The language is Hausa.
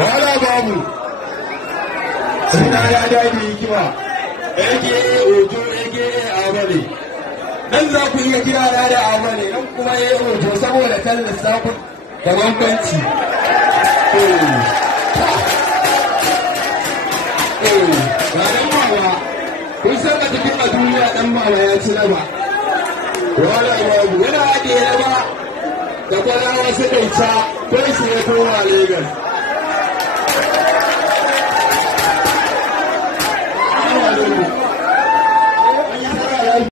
Wala babu suna ya dadi hikima ake ojo ake amane nan za ku iya kira na da amane nan kuma ya yi ojo saboda kan lissafin da bambanci ba dan mawa kun san a cikin a duniya dan mawa ya ci laba wala babu yana haɗe laba da kwanawa su ɗauka ko su ya kowa Legas